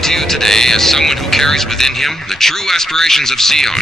coming to you today as someone who carries within him the true aspirations of Zeon.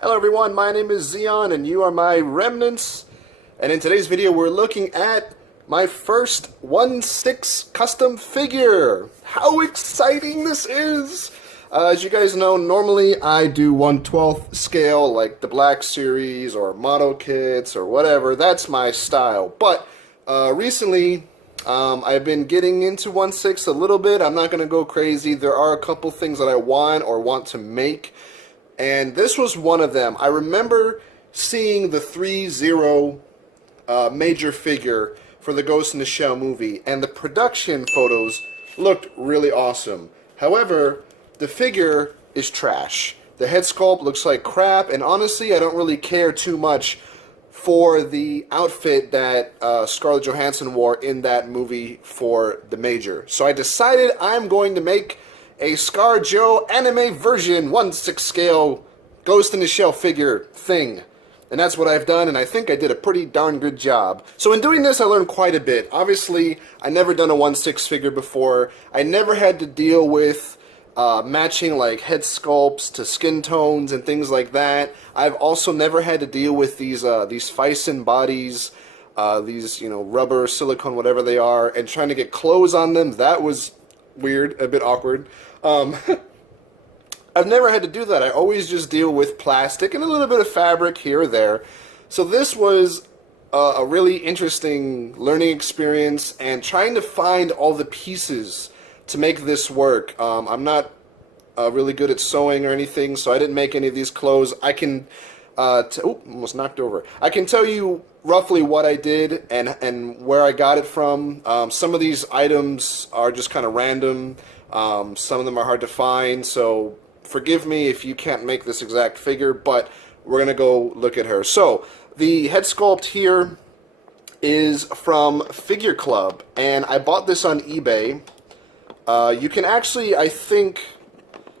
Hello everyone, my name is Zeon and you are my remnants. And in today's video we're looking at my first 1/6 custom figure. How exciting this is! As you guys know, normally I do 1/12 scale like the Black Series or model kits or whatever. That's my style. But recently I've been getting into 1/6 a little bit. I'm not going to go crazy. There are a couple things that I want to make. And this was one of them. I remember seeing the 3-0 major figure for the Ghost in the Shell movie. And the production photos looked really awesome. However, the figure is trash. The head sculpt looks like crap. And honestly, I don't really care too much for the outfit that Scarlett Johansson wore in that movie for the Major. So I decided I'm going to make a ScarJo anime version 1/6 scale Ghost in the Shell figure thing. And that's what I've done, and I think I did a pretty darn good job. So in doing this, I learned quite a bit. Obviously, I never done a 1/6 figure before. I never had to deal with matching like head sculpts to skin tones and things like that. I've also never had to deal with these Phison bodies, these rubber, silicone, whatever they are, and trying to get clothes on them. That was weird, a bit awkward. I've never had to do that. I always just deal with plastic and a little bit of fabric here or there. So this was a really interesting learning experience and trying to find all the pieces to make this work. I'm not really good at sewing or anything, so I didn't make any of these clothes. I can, almost knocked over. I can tell you roughly what I did and where I got it from. Some of these items are just kind of random. Some of them are hard to find, so forgive me if you can't make this exact figure, but we're going to go look at her. So, the head sculpt here is from Figure Club, and I bought this on eBay. You can actually, I think,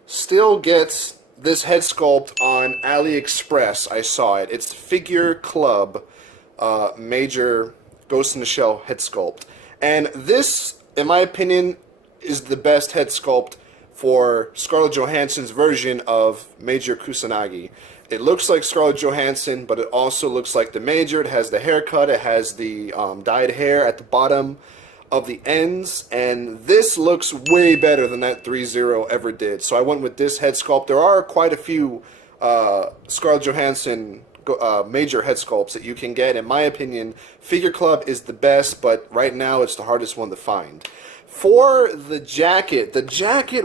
still get this head sculpt on AliExpress. I saw it. It's Figure Club Major Ghost in the Shell head sculpt. And this, in my opinion, is the best head sculpt for Scarlett Johansson's version of Major Kusanagi. It looks like Scarlett Johansson, but it also looks like the Major. It has the haircut. It has the dyed hair at the bottom of the ends, and this looks way better than that 3-0 ever did. So I went with this head sculpt. There are quite a few Scarlett Johansson major head sculpts that you can get. In my opinion, Figure Club is the best, but right now it's the hardest one to find. For the jacket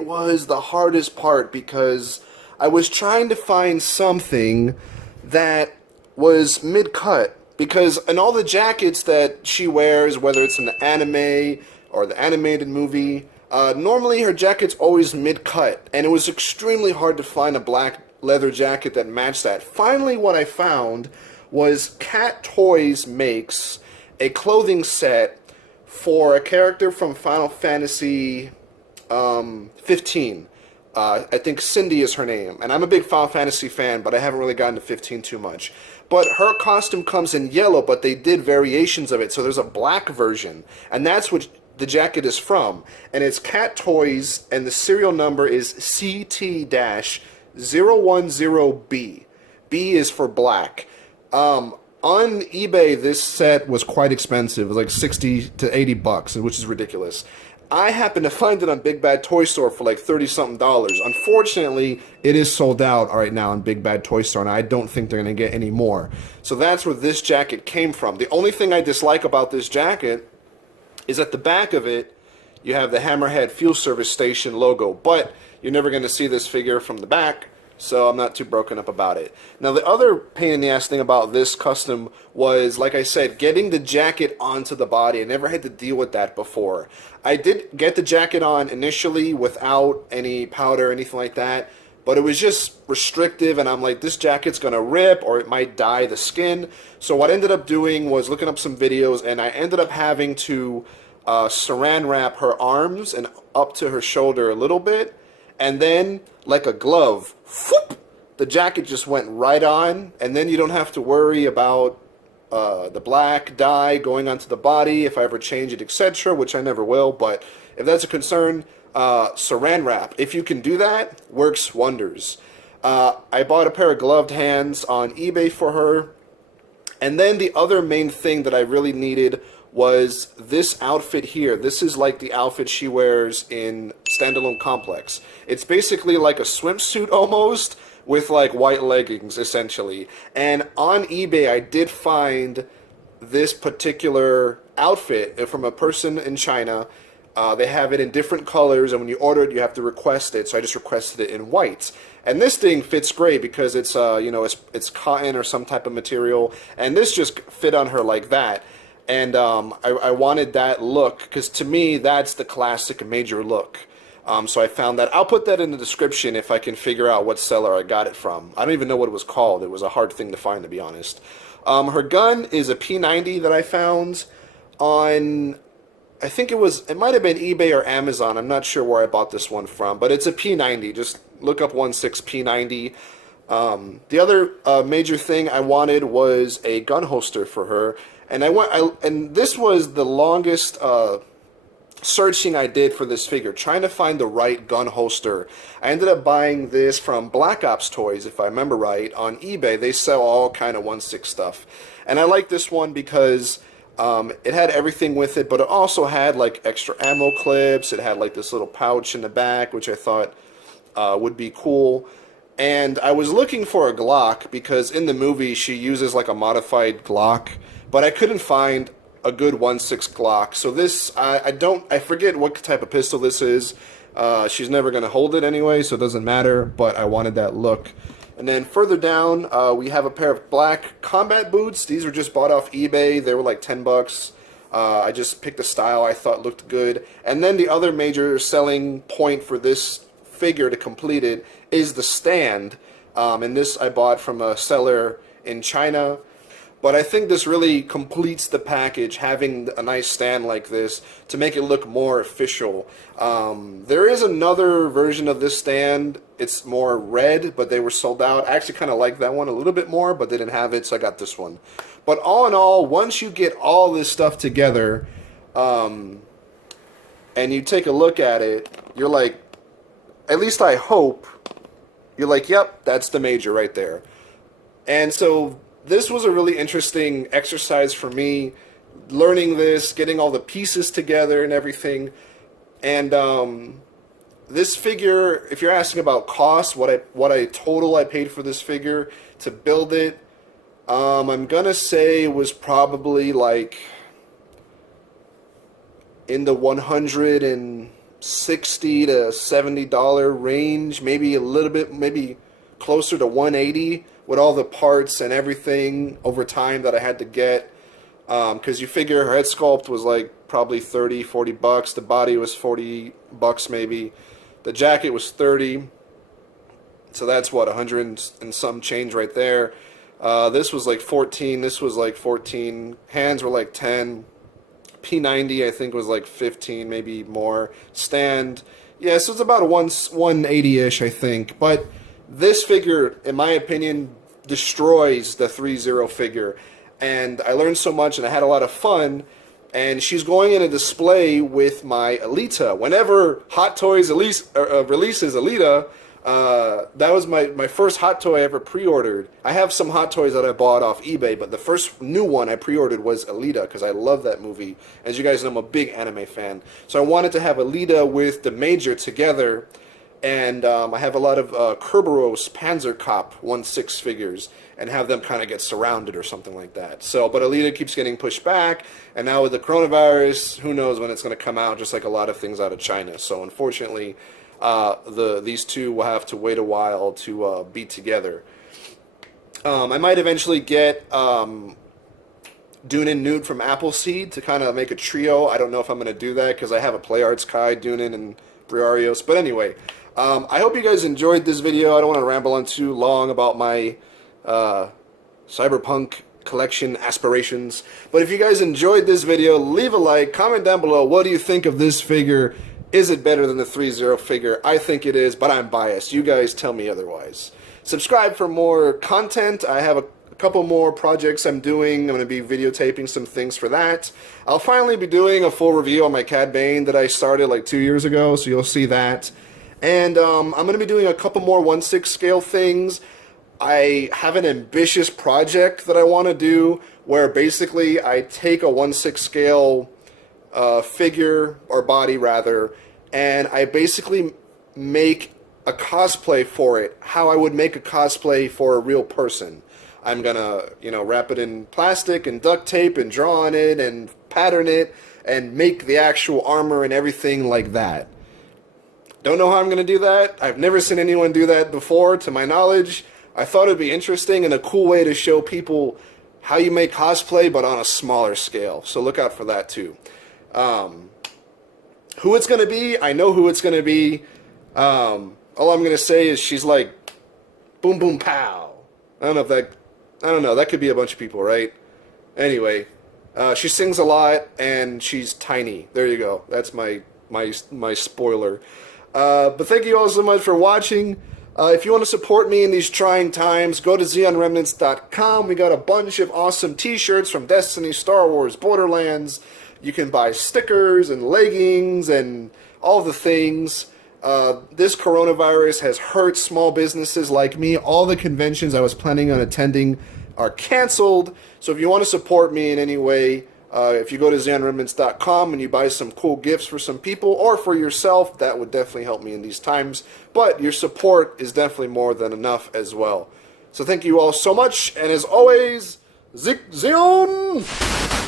was the hardest part because I was trying to find something that was mid-cut. Because in all the jackets that she wears, whether it's in the anime or the animated movie, normally her jacket's always mid-cut. And it was extremely hard to find a black leather jacket that matched that. Finally, what I found was Cat Toys makes a clothing set for a character from Final Fantasy 15. I think Cindy is her name, and I'm a big Final Fantasy fan, but I haven't really gotten to 15 too much. But her costume comes in yellow, but they did variations of it, so there's a black version, and that's what the jacket is from. And it's Cat Toys, and the serial number is CT-010B. B is for black. On eBay, this set was quite expensive. It was like 60 to 80 bucks, which is ridiculous. I happened to find it on Big Bad Toy Store for like $30-something. Unfortunately, it is sold out right now on Big Bad Toy Store, and I don't think they're going to get any more. So that's where this jacket came from. The only thing I dislike about this jacket is at the back of it, you have the Hammerhead Fuel Service Station logo, but you're never going to see this figure from the back, so I'm not too broken up about it. Now, the other pain in the ass thing about this custom was, like I said, getting the jacket onto the body. I never had to deal with that before. I did get the jacket on initially without any powder or anything like that, but it was just restrictive, and I'm like, this jacket's going to rip, or it might dye the skin. So what I ended up doing was looking up some videos, and I ended up having to saran wrap her arms and up to her shoulder a little bit, and then, like a glove, whoop, the jacket just went right on, and then you don't have to worry about the black dye going onto the body if I ever change it, etc., which I never will, but if that's a concern, saran wrap. If you can do that, works wonders. I bought a pair of gloved hands on eBay for her. And then the other main thing that I really needed was this outfit here. This is like the outfit she wears in Standalone Complex. It's basically like a swimsuit almost, with like white leggings essentially. And on eBay I did find this particular outfit from a person in China. They have it in different colors, and when you order it, you have to request it. So I just requested it in white. And this thing fits great because it's it's cotton or some type of material, and this just fit on her like that. And I wanted that look because to me that's the classic major look. So I found that. I'll put that in the description if I can figure out what seller I got it from. I don't even know what it was called. It was a hard thing to find, to be honest. Her gun is a P90 that I found on, I think it might have been eBay or Amazon. I'm not sure where I bought this one from, but it's a P90. Just look up 16 P90. The other major thing I wanted was a gun holster for her, and and this was the longest searching I did for this figure, trying to find the right gun holster. I ended up buying this from Black Ops Toys, if I remember right, on eBay. They sell all kind of 1/6 stuff, and I like this one because it had everything with it, but it also had like extra ammo clips. It had like this little pouch in the back, which I thought would be cool. And I was looking for a Glock because in the movie she uses like a modified Glock, but I couldn't find a good 1/6 Glock. So this, I forget what type of pistol this is. She's never going to hold it anyway, so it doesn't matter, but I wanted that look. And then further down, we have a pair of black combat boots. These were just bought off eBay. They were like 10 bucks. I just picked a style I thought looked good. And then the other major selling point for this figure to complete it is the stand. And this I bought from a seller in China. But I think this really completes the package, having a nice stand like this to make it look more official. There is another version of this stand. It's more red, but they were sold out. I actually kind of like that one a little bit more, but they didn't have it, so I got this one. But all in all, once you get all this stuff together, and you take a look at it, you're like, at least I hope, you're like, yep, that's the major right there. And so this was a really interesting exercise for me, learning this, getting all the pieces together and everything. And this figure, if you're asking about cost, what I paid for this figure to build it, I'm gonna say it was probably like in the $160 to $70 range, maybe a little bit, maybe closer to $180. With all the parts and everything over time that I had to get, because you figure her head sculpt was like probably 30, 40 bucks. The body was 40 bucks maybe. The jacket was 30. So that's what, 100 and some change right there. This was like 14. This was like 14. Hands were like 10. P90 I think was like 15, maybe more. Stand, yeah, so it's about a 180-ish I think. But this figure, in my opinion, destroys the 3-0 figure. And I learned so much and I had a lot of fun. And she's going in a display with my Aleta. Whenever Hot Toys releases Aleta, that was my first Hot Toy I ever pre-ordered. I have some Hot Toys that I bought off eBay, but the first new one I pre-ordered was Aleta because I love that movie. As you guys know, I'm a big anime fan. So I wanted to have Aleta with the Major together. And I have a lot of Kerberos Panzer Cop 1/6 figures and have them kind of get surrounded or something like that. So, but Aleta keeps getting pushed back, and now with the coronavirus, who knows when it's going to come out, just like a lot of things out of China. So unfortunately, these two will have to wait a while to be together. I might eventually get Dune and Newt from Appleseed to kind of make a trio. I don't know if I'm going to do that because I have a Play Arts Kai, Dune and Briarios. But anyway, I hope you guys enjoyed this video. I don't want to ramble on too long about my Cyberpunk collection aspirations. But if you guys enjoyed this video, leave a like, comment down below, what do you think of this figure? Is it better than the 3-0 figure? I think it is, but I'm biased. You guys tell me otherwise. Subscribe for more content. I have a couple more projects I'm doing. I'm going to be videotaping some things for that. I'll finally be doing a full review on my Cad Bane that I started like 2 years ago, so you'll see that. And I'm going to be doing a couple more 1/6 scale things. I have an ambitious project that I want to do where basically I take a 1/6 scale figure, or body rather, and I basically make a cosplay for it, how I would make a cosplay for a real person. I'm gonna, wrap it in plastic and duct tape and draw on it and pattern it and make the actual armor and everything like that. Don't know how I'm gonna do that. I've never seen anyone do that before, to my knowledge. I thought it'd be interesting and a cool way to show people how you make cosplay, but on a smaller scale. So look out for that too. Who it's gonna be, I know who it's gonna be. All I'm gonna say is she's like boom boom pow. I don't know, that could be a bunch of people, right? Anyway, she sings a lot and she's tiny. There you go. That's my spoiler. But thank you all so much for watching. If you want to support me in these trying times, go to Zeonremnants.com. We got a bunch of awesome t-shirts from Destiny, Star Wars, Borderlands. You can buy stickers and leggings and all the things. This coronavirus has hurt small businesses like me. All the conventions I was planning on attending are canceled. So if you want to support me in any way, if you go to Zeonremnants.com and you buy some cool gifts for some people or for yourself, that would definitely help me in these times. But your support is definitely more than enough as well. So thank you all so much, and as always, Zeon!